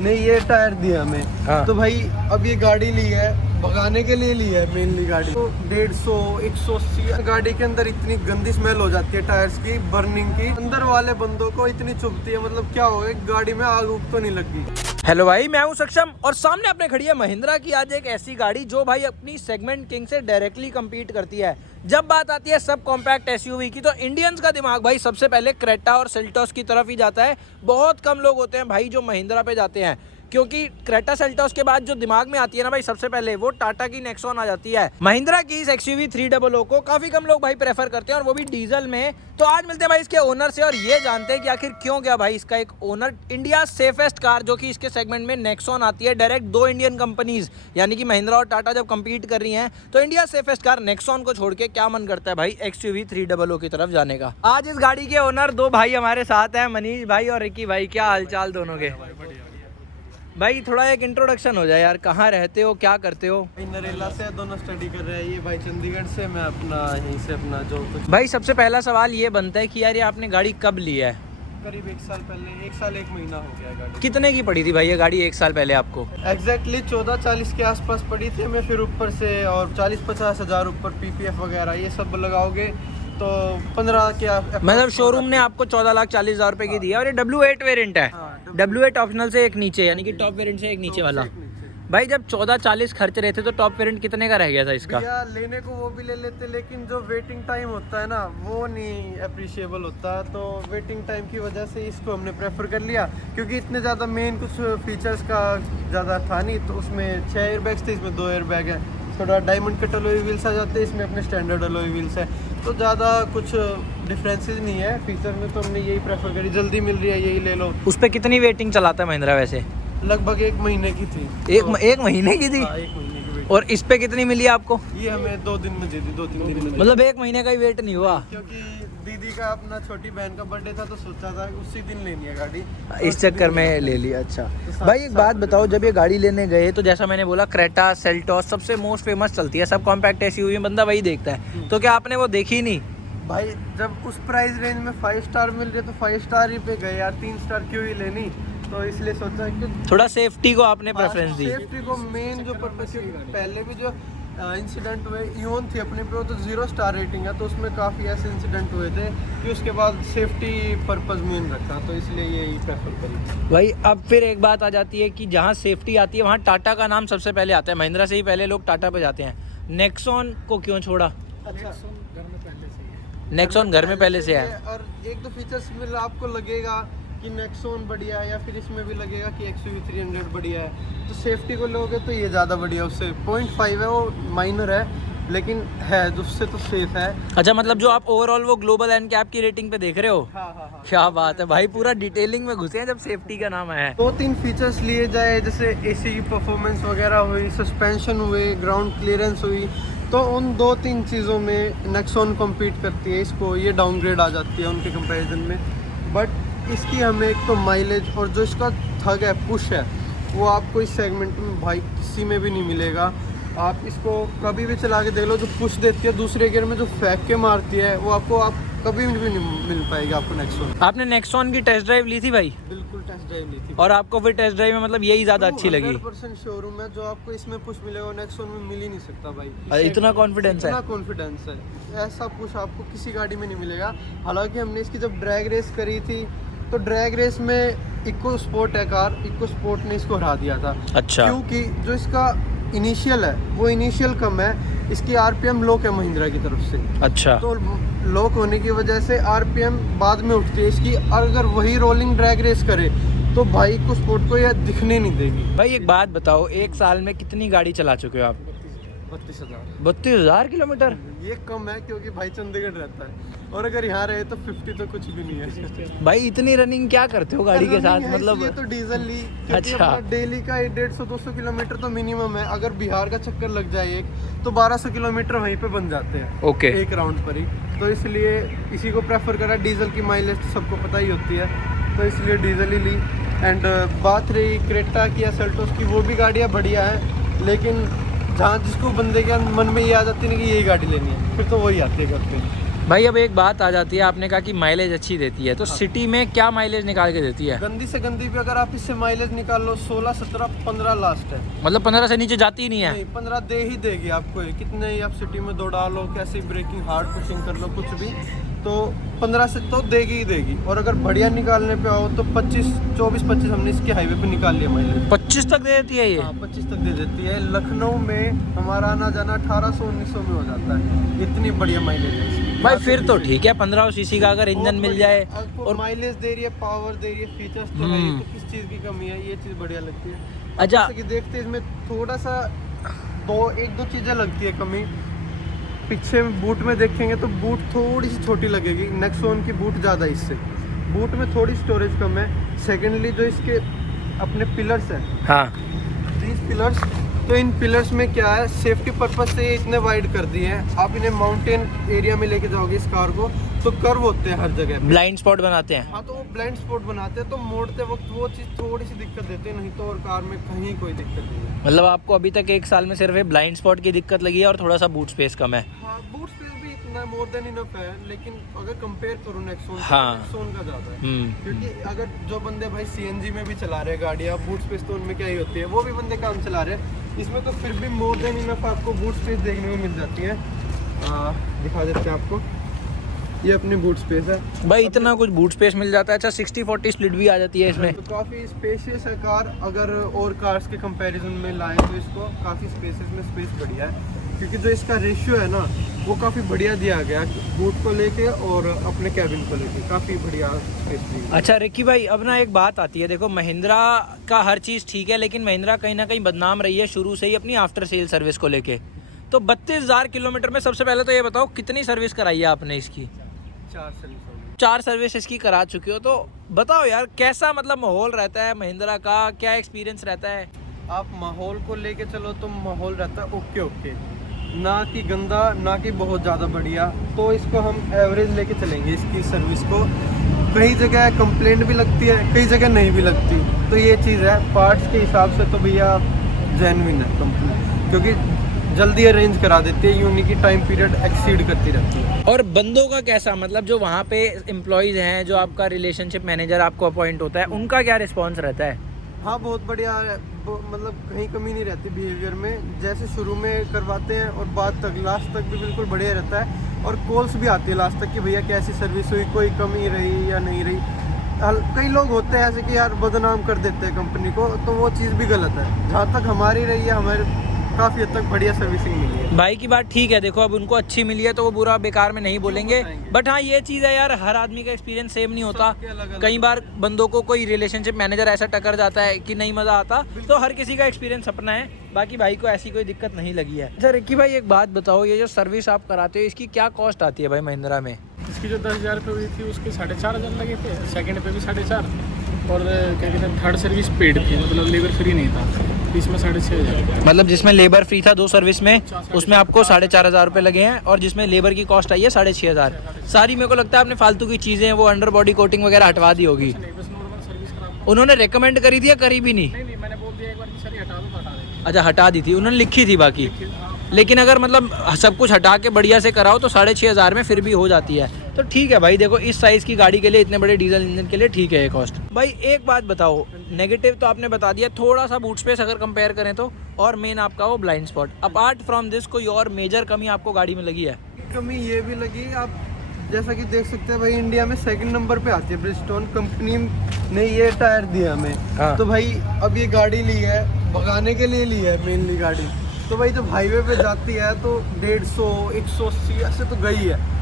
नहीं ये टायर दिया हमें। हाँ। तो भाई अब ये गाड़ी ली है, भगाने के लिए ली है मेनली गाड़ी। तो 150 180 गाड़ी के अंदर इतनी गंदी स्मेल हो जाती है टायर्स की, बर्निंग की। अंदर वाले बंदों को इतनी चुभती है, मतलब क्या हो गाड़ी में आग उग तो नहीं लगी। हेलो भाई, मैं हूं सक्षम और सामने अपने खड़ी है महिंद्रा की आज एक ऐसी गाड़ी जो भाई अपनी सेगमेंट किंग से डायरेक्टली compete करती है। जब बात आती है सब कॉम्पैक्ट एसयूवी की तो इंडियंस का दिमाग भाई सबसे पहले क्रेटा और सेल्टोस की तरफ ही जाता है। बहुत कम लोग होते हैं भाई जो महिंद्रा पे जाते हैं, क्योंकि क्रेटा सेल्टोस के बाद जो दिमाग में आती है ना भाई सबसे पहले वो टाटा की नेक्सॉन आ जाती है। महिंद्रा की इस एक्सयूवी 300 को काफी कम लोग भाई प्रेफर करते हैं और वो भी डीजल में। तो आज मिलते हैं भाई इसके ओनर से और ये जानते हैं कि आखिर क्यों गया भाई इसका एक ओनर। इंडिया सेफेस्ट कार जो कि इसके सेगमेंट में नेक्सॉन आती है, डायरेक्ट दो इंडियन कंपनीज यानी कि महिंद्रा और टाटा जब कंपीट कर रही हैं तो इंडिया सेफेस्ट कार नेक्सॉन को छोड़ के क्या मन करता है भाई एक्सयूवी 300 की तरफ जाने का। आज इस गाड़ी के ओनर दो भाई हमारे साथ हैं, मनीष भाई और रिकी भाई। क्या हालचाल दोनों के? भाई थोड़ा एक इंट्रोडक्शन हो जाए यार, कहाँ रहते हो, क्या करते हो? नरेला से दोनों स्टडी कर रहे हैं, ये भाई चंडीगढ़ से, मैं अपना यहीं से अपना जो कुछ। भाई सबसे पहला सवाल ये बनता है कि यार ये आपने गाड़ी कब ली है? करीब 1 साल पहले, 1 साल 1 महीना हो गया गाड़ी। कितने की पड़ी थी भाई ये गाड़ी 1 साल पहले आपको? एग्जैक्टली 14-40 के आसपास पड़ी थी हमें। फिर ऊपर से और 40-50 हज़ार ऊपर पीपीएफ वगैरह ये सब लगाओगे तो 15 के मतलब शोरूम ने आपको 14,40,000 रुपए की दी है। और ये W8 वेरिएंट है। W8 ऑप्शनल से एक नीचे यानी कि टॉप वेरिएंट से एक नीचे वाला। भाई जब 14-40 खर्च रहे थे तो टॉप वेरिएंट कितने का रह गया था इसका? लेने को वो भी ले लेते, लेकिन जो वेटिंग टाइम होता है ना वो नहीं अप्रिशिएबल होता। तो वेटिंग टाइम की वजह से इसको हमने प्रेफर कर लिया, क्योंकि इतने ज़्यादा मेन कुछ फीचर्स का ज़्यादा था नहीं। तो उसमें 6 एयरबैग्स थे, इसमें 2 एयरबैग हैं। थोड़ा डायमंड कट अलॉय व्हील्स आ जाते हैं, इसमें अपने स्टैंडर्ड अलॉय व्हील्स है। तो ज़्यादा कुछ डिफरेंसेस नहीं है फीचर में, तो हमने यही प्रेफर करी। जल्दी मिल रही है यही ले लो। उस पर कितनी वेटिंग चलाता है महिंद्रा वैसे? लगभग 1 महीने की थी। एक महीने की थी? 1 महीने की वेट। और इस पे कितनी मिली आपको? ये हमें 2 दिन में दे दी, 2-3 दिन में। मतलब 1 महीने का ही वेट नहीं हुआ? क्योंकि दीदी का अपना छोटी बहन का बर्थडे था तो सोचा था उसी दिन लेनी है गाड़ी, इस चक्कर में ले लिया। अच्छा भाई एक बात बताओ, जब ये गाड़ी लेने गए तो जैसा मैंने बोला क्रेटा सेल्टोस सबसे मोस्ट फेमस चलती है, सब कॉम्पैक्ट एसयूवी में बंदा वही देखता है। तो क्या आपने वो देखी नहीं? भाई जब उस प्राइस रेंज में 5 स्टार मिल रहे तो 5 स्टार ही पे गए यार, 3 स्टार क्यों ही लेनी। तो इसलिए सोचा कि थोड़ा सेफ्टी को आपने प्रेफरेंस दी। सेफ्टी को मेन जो पर्पस, पहले भी जो इंसिडेंट हुए इवन थी अपने पे, वो तो 0 स्टार रेटिंग है। तो उसमें काफ़ी ऐसे इंसिडेंट हुए थे कि उसके बाद सेफ्टी पर्पस मेन रखा, तो इसलिए यही प्रेफर करी। भाई अब फिर एक बात आ जाती है कि जहाँ सेफ्टी आती है वहाँ टाटा का नाम सबसे पहले आता है। महिंद्रा से ही पहले लोग टाटा पे जाते हैं। नेक्सॉन को क्यों छोड़ा? अच्छा, नेक्सॉन घर में पहले से है। और एक दो फीचर्स में आपको लगेगा कि नेक्सॉन बढ़िया है, या फिर इसमें भी लगेगा कि एक्सयूवी 300 बढ़िया है। तो सेफ्टी को लोगे तो ये ज़्यादा बढ़िया, उससे 0.5 है, वो माइनर है लेकिन है, उससे तो सेफ है। अच्छा मतलब जो आप ओवरऑल वो ग्लोबल एनकैप की रेटिंग पे देख रहे हो? हाँ। क्या बात है भाई, पूरा डिटेलिंग में घुसे हैं जब सेफ्टी का नाम है। 2-3 फीचर्स लिए जाए, जैसे एसी की परफॉर्मेंस वगैरह हुई, सस्पेंशन हुए, ग्राउंड क्लियरेंस हुई, तो उन 2-3 चीज़ों में नेक्सॉन कम्पीट करती है। इसको ये डाउनग्रेड आ जाती है उनके कंपैरिजन में। बट इसकी हमें एक तो माइलेज और जो इसका थग है, पुश है, वो आपको इस सेगमेंट में भाई किसी में भी नहीं मिलेगा। आप इसको कभी भी चला के देख लो, जो पुश देती है दूसरे गियर में, जो फेंक के मारती है, वो आपको कभी भी नहीं मिल पाएगी आपको नेक्सॉन। आपने नेक्सॉन की टेस्ट ड्राइव ली थी भाई? बिल्कुल टेस्ट ड्राइव ली थी। और आपको फिर टेस्ट ड्राइव में मतलब यही ज़्यादा अच्छी लगी? 100% शोरूम है, जो आपको इसमें पुश मिलेगा नेक्सॉन में मिल ही नहीं सकता भाई। इतना कॉन्फिडेंस है? इतना कॉन्फिडेंस है, ऐसा पुश आपको किसी गाड़ी में नहीं मिलेगा। हालांकि हमने इसकी जब ड्रैग रेस करी थी तो ड्रैग रेस में इको स्पोर्ट है कार, इको स्पोर्ट ने इसको हरा दिया था। अच्छा। क्योंकि जो इसका इनिशियल है वो इनिशियल कम है, इसकी आरपीएम लॉक है महिंद्रा की तरफ से। अच्छा। तो लॉक होने की वजह से आरपीएम बाद में उठती है इसकी, और अगर वही रोलिंग ड्रैग रेस करे तो भाई इको स्पोर्ट को यह दिखने नहीं देगी। भाई एक बात बताओ, 1 साल में कितनी गाड़ी चला चुके हो आप? 32,000 किलोमीटर? ये कम है क्योंकि भाई चंडीगढ़ रहता है, और अगर यहाँ रहे तो 50 तो कुछ भी नहीं है। भाई इतनी रनिंग क्या करते हो गाड़ी के साथ? मतलब ये तो डीजल ली, अच्छा। डेली का 150-200 किलोमीटर तो मिनिमम है। अगर बिहार का चक्कर लग जाए एक, तो 1200 किलोमीटर वहीं पे बन जाते हैं। ओके। एक राउंड पर ही। तो इसलिए इसी को प्रेफर करा। डीजल की माइलेज तो सबको पता ही होती है, तो इसलिए डीजल ही ली। एंड बात रही क्रेटा की या सेल्टोस की, वो भी गाड़ियाँ बढ़िया हैं, लेकिन जहाँ जिसको बंदे के मन में ये आ जाती है कि यही गाड़ी लेनी है, फिर तो वही आती है घर पे। भाई अब एक बात आ जाती है, आपने कहा कि माइलेज अच्छी देती है, तो सिटी में क्या माइलेज निकाल के देती है? गंदी से गंदी भी अगर आप इससे माइलेज निकाल लो 16, 17, 15 लास्ट है। मतलब 15 से नीचे जाती ही नहीं है? नहीं, 15 दे ही देगी आपको ये। कितने ही आप सिटी में दौड़ा लो, कैसी ब्रेकिंग हार्ड पुशिंग कर लो, कुछ भी, तो 15 से तो देगी ही देगी। और अगर बढ़िया निकालने पे आओ तो 25, 24, 25 हमने इसके हाईवे पे निकाल लिया माइलेज। 25 तक दे देती है ये? हाँ, 25 तक दे देती है। लखनऊ में हमारा आना जाना 1800, 1900 में हो जाता है। इतनी बढ़िया माइलेज है इसकी। भाई फिर तो ठीक है, 15 सीसी का अगर इंजन मिल जाए और माइलेज दे रही है, पावर दे रही है, फीचर्स तो है, तो किस चीज़ की कमी है? ये चीज़ बढ़िया लगती है। अच्छा, जैसे कि देखते हैं इसमें थोड़ा सा एक दो चीज़ें लगती है कमी। पीछे में बूट में देखेंगे तो बूट थोड़ी सी छोटी लगेगी, नेक्सॉन की बूट ज़्यादा है इससे। बूट में थोड़ी स्टोरेज कम है। सेकेंडली जो इसके अपने पिलर्स हैं, हाँ, these पिलर्स, तो इन पिलर्स में क्या है, सेफ्टी पर्पस से ये इतने वाइड कर दिए हैं। आप इन्हें माउंटेन एरिया में लेके जाओगे इस कार को तो कर्व होते हैं हर जगह पे। ब्लाइंड स्पॉट बनाते हैं। हाँ, तो वो ब्लाइंड स्पॉट बनाते हैं, तो मोड़ते वक्त वो चीज़ थोड़ी सी दिक्कत देते हैं, नहीं तो और कार में कहीं कोई दिक्कत नहीं है। मतलब आपको अभी तक 1 साल में सिर्फ ये ब्लाइंड स्पॉट की दिक्कत लगी है और थोड़ा सा बूट स्पेस कम है। हाँ, बूट स्पेस भी इतना मोर देन इनफ है, लेकिन अगर कंपेयर करूँ नेक्सॉन, हाँ, नेक्सॉन का ज़्यादा है। क्योंकि अगर जो बंदे भाई सीएनजी में भी चला रहे हैं गाड़ियाँ, बूट स्पेस तो उनमें क्या ही होती है, वो भी बंदे काम चला रहे हैं। इसमें तो फिर भी मोर देन इनफ आपको बूट स्पेस देखने को मिल जाती है। दिखा देते हैं आपको, ये अपनी बूट स्पेस है भाई। इतना कुछ बूट स्पेस मिल जाता है। अच्छा, 60-40 स्प्लिट भी आ जाती है इसमें। तो काफ़ी स्पेशियस है कार। अगर और कार्स के कंपैरिजन में लाएं तो इसको काफ़ी स्पेसेस में स्पेस बढ़िया है, क्योंकि जो इसका रेशियो है ना वो काफ़ी बढ़िया दिया गया बूट को लेके और अपने कैबिन को लेके, काफ़ी बढ़िया स्पेस दी है। अच्छा रिकी भाई, अब ना एक बात आती है, देखो महिंद्रा का हर चीज़ ठीक है, लेकिन महिंद्रा कहीं ना कहीं बदनाम रही है शुरू से ही अपनी आफ्टर सेल सर्विस को लेके। तो 32,000 किलोमीटर में सबसे पहले तो ये बताओ कितनी सर्विस कराई है आपने इसकी? 4 सर्विस इसकी करा चुके हो, तो बताओ यार कैसा मतलब माहौल रहता है महिंद्रा का, क्या एक्सपीरियंस रहता है? आप माहौल को लेके चलो तो माहौल रहता है ओके ओके, ना कि गंदा ना कि बहुत ज़्यादा बढ़िया। तो इसको हम एवरेज लेके चलेंगे इसकी सर्विस को। कई जगह कंप्लेंट भी लगती है, कई जगह नहीं भी लगती, तो ये चीज़ है। पार्ट्स के हिसाब से तो भैया जेन्युइन है कंपनी, क्योंकि जल्दी अरेंज करा देती है, यूं नहीं कि टाइम पीरियड एक्सीड करती रहती है। और बंदों का कैसा, मतलब जो वहाँ पे एम्प्लॉयज़ हैं, जो आपका रिलेशनशिप मैनेजर आपको अपॉइंट होता है, उनका क्या रिस्पॉन्स रहता है? हाँ, बहुत बढ़िया है। मतलब कहीं कमी नहीं रहती बिहेवियर में। जैसे शुरू में करवाते हैं और बाद तक लास्ट तक भी बिल्कुल बढ़िया रहता है। और कॉल्स भी आती है लास्ट तक कि भैया कैसी सर्विस हुई, कोई कमी रही या नहीं रही। कई लोग होते हैं ऐसे कि यार बदनाम कर देते हैं कंपनी को, तो वो चीज़ भी गलत है। जहाँ तक हमारी रही है, हमारे काफ़ी हद तक बढ़िया सर्विसिंग मिली है। भाई की बात ठीक है, देखो अब उनको अच्छी मिली है तो वो बुरा बेकार में नहीं बोलेंगे, बट हाँ ये चीज़ है यार, हर आदमी का एक्सपीरियंस सेम नहीं होता। कई बार बंदों को कोई रिलेशनशिप मैनेजर ऐसा टकर जाता है कि नहीं मज़ा आता, तो हर किसी का एक्सपीरियंस अपना है। बाकी भाई को ऐसी कोई दिक्कत नहीं लगी है। अच्छा रिकी भाई, एक बात बताओ, ये जो सर्विस आप कराते हो इसकी क्या कॉस्ट आती है भाई महिंद्रा में? इसकी जो 10,000 रुपये हुई थी उसके 4,500 लगे थे, सेकंड पे भी 4,500, और क्या कहते हैं थर्ड सर्विस पेड थी, मतलब लेबर फ्री नहीं था, इसमें 6,500। मतलब जिसमें लेबर फ्री था 2 सर्विस में, उसमें आपको 4,500 रुपये लगे हैं, और जिसमें लेबर की कॉस्ट आई है 6,500। सारी मेरे को लगता है आपने फालतू की चीज़ें हैं वो अंडर बॉडी कोटिंग वगैरह हटवा दी होगी। नहीं, बस नॉर्मल सर्विस करा। उन्होंने रिकमेंड करी थी या करी भी नहीं? नहीं, मैंने बोल दिया एक बार कि सर ये हटा दो तो हटा देंगे। अच्छा, हटा दी थी उन्होंने, लिखी थी बाकी। लेकिन अगर मतलब सब कुछ हटा के बढ़िया से कराओ तो 6,500 में फिर भी हो जाती है। तो ठीक है भाई, देखो इस साइज़ की गाड़ी के लिए, इतने बड़े डीजल इंजन के लिए ठीक है ये कॉस्ट। भाई एक बात बताओ, नेगेटिव तो आपने बता दिया, थोड़ा सा बूट स्पेस अगर कंपेयर करें तो, और मेन आपका वो blind spot. Apart from this कोई और मेजर कमी आपको गाड़ी में लगी है? कमी ये भी लगी, आप जैसा कि देख सकते हैं भाई, इंडिया में 2nd नंबर पे आती है ब्रिजस्टोन कंपनी ने ये टायर दिया हमें। हाँ। तो भाई अब ये गाड़ी ली है, भगाने के लिए ली है मेनली गाड़ी। तो भाई जब हाईवे पे जाती है तो 150, 180 ऐसे तो गई है।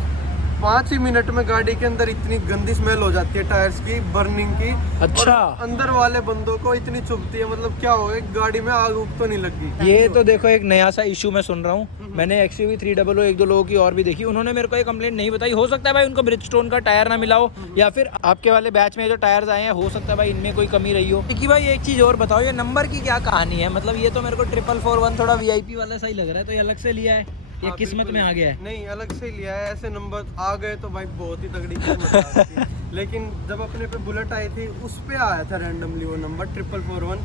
5 ही मिनट में गाड़ी के अंदर इतनी गंदी स्मेल हो जाती है टायर्स की, बर्निंग की। अच्छा। और अंदर वाले बंदों को इतनी चुभती है, मतलब क्या हो, एक गाड़ी में आग उग तो नहीं लगी। ये तो देखो एक नया सा इशू मैं सुन रहा हूँ। मैंने XUV 300 1-2 लोगों की और भी देखी, उन्होंने मेरे को ये कंप्लेंट नहीं बताई। हो सकता है भाई उनको ब्रिजस्टोन का टायर ना मिला हो, या फिर आपके वाले बैच में जो टायर्स आए हैं हो सकता है भाई इनमें कोई कमी रही हो। देखिए भाई एक चीज़ और बताओ, ये नंबर की क्या कहानी है? मतलब ये तो मेरे को 441 थोड़ा VIP वाला सा ही लग रहा है, तो ये अलग से लिया है, ये हाँ, किस्मत में आ गया है? नहीं, अलग से लिया है। ऐसे नंबर आ गए तो भाई बहुत ही तगड़ी किस्मत आ जाती है। लेकिन जब अपने पे बुलेट आई थी उस पे आया था रैंडमली वो नंबर 441।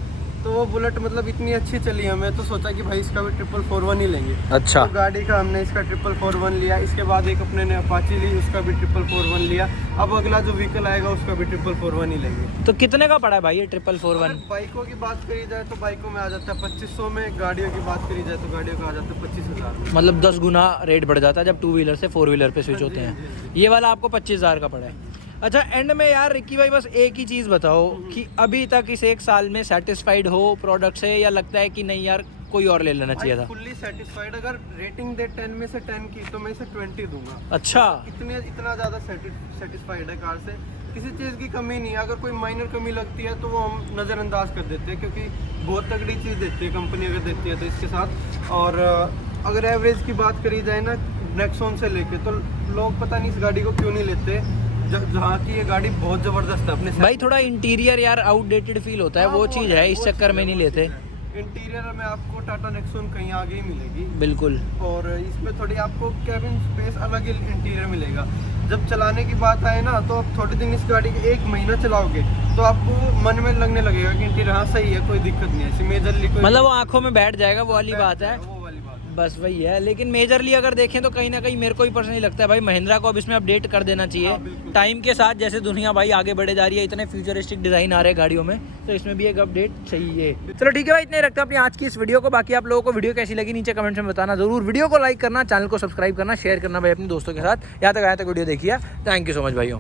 तो वो बुलेट मतलब इतनी अच्छी चली हमें, तो सोचा कि भाई इसका भी 441 ही लेंगे। अच्छा। तो गाड़ी का हमने इसका 441 लिया, इसके बाद एक अपने ने अपाची ली, उसका भी 441 लिया। अब अगला जो व्हीकल आएगा उसका भी 441 ही लेंगे। तो कितने का पड़ा है भाई ये 441? बाइकों की बात करी जाए तो बाइकों में आ जाता है 2500 में, गाड़ियों की बात करी जाए तो गाड़ियों का आ जाता है 25,000 में। मतलब 10 गुना रेट बढ़ जाता है जब 2 व्हीलर से 4 व्हीलर पे स्विच होते हैं। ये वाला आपको 25,000 का पड़ा है। अच्छा, एंड में यार रिक्की भाई बस एक ही चीज़ बताओ कि अभी तक इस 1 साल में सेटिस्फाइड हो प्रोडक्ट से, या लगता है कि नहीं यार कोई और ले लेना चाहिए था? Fully satisfied. अगर रेटिंग दे 10 में से 10 की तो मैं इसे 20 दूंगा। अच्छा। इतना ज़्यादा सेटिस्फाइड है कार से, किसी चीज़ की कमी नहीं है। अगर कोई माइनर कमी लगती है तो वो हम नज़रअंदाज कर देते हैं, क्योंकि बहुत तगड़ी चीज़ देती है कंपनी अगर देती है तो इसके साथ। और अगर एवरेज की बात करी जाए ना नेक्सॉन से लेके, तो लोग पता नहीं इस गाड़ी को क्यों नहीं लेते, जहाँ की ये गाड़ी बहुत ज़बरदस्त है अपने भाई थोड़ा इंटीरियर यार आउटडेटेड फील होता है, वो चीज़ है, इस चक्कर में नहीं लेते। इंटीरियर में आपको टाटा नेक्सॉन कहीं आगे ही मिलेगी बिल्कुल। और इसमें थोड़ी आपको कैबिन स्पेस अलग ही इंटीरियर मिलेगा। जब चलाने की बात आए ना, तो आप थोड़े दिन इस गाड़ी के 1 महीना चलाओगे तो आपको मन में लगने लगेगा कि इंटीरियर हाँ सही है, कोई दिक्कत नहीं है, मेजरली कोई मतलब वो आंखों में बैठ जाएगा, वो वाली बात है। वो वाली बात है। बस वही है। लेकिन मेजरली अगर देखें तो कहीं ना कहीं मेरे को ही पर्सनली लगता है भाई महिंद्रा को अब इसमें अपडेट कर देना चाहिए टाइम के साथ। जैसे दुनिया भाई आगे बढ़े जा रही है, इतने फ्यूचरिस्टिक डिजाइन आ रहे हैं गाड़ियों में, तो इसमें भी एक अपडेट चाहिए। चलो ठीक है भाई, इतने रखते हैं अपनी आज की इस वीडियो को। बाकी आप लोगों को वीडियो कैसी लगी नीचे कमेंट्स में बताना जरूर। वीडियो को लाइक करना, चैनल को सब्सक्राइब करना, शेयर करना भाई अपने दोस्तों के साथ। यहाँ तक आया तक वीडियो देखिए। थैंक यू सो मच भाइयों।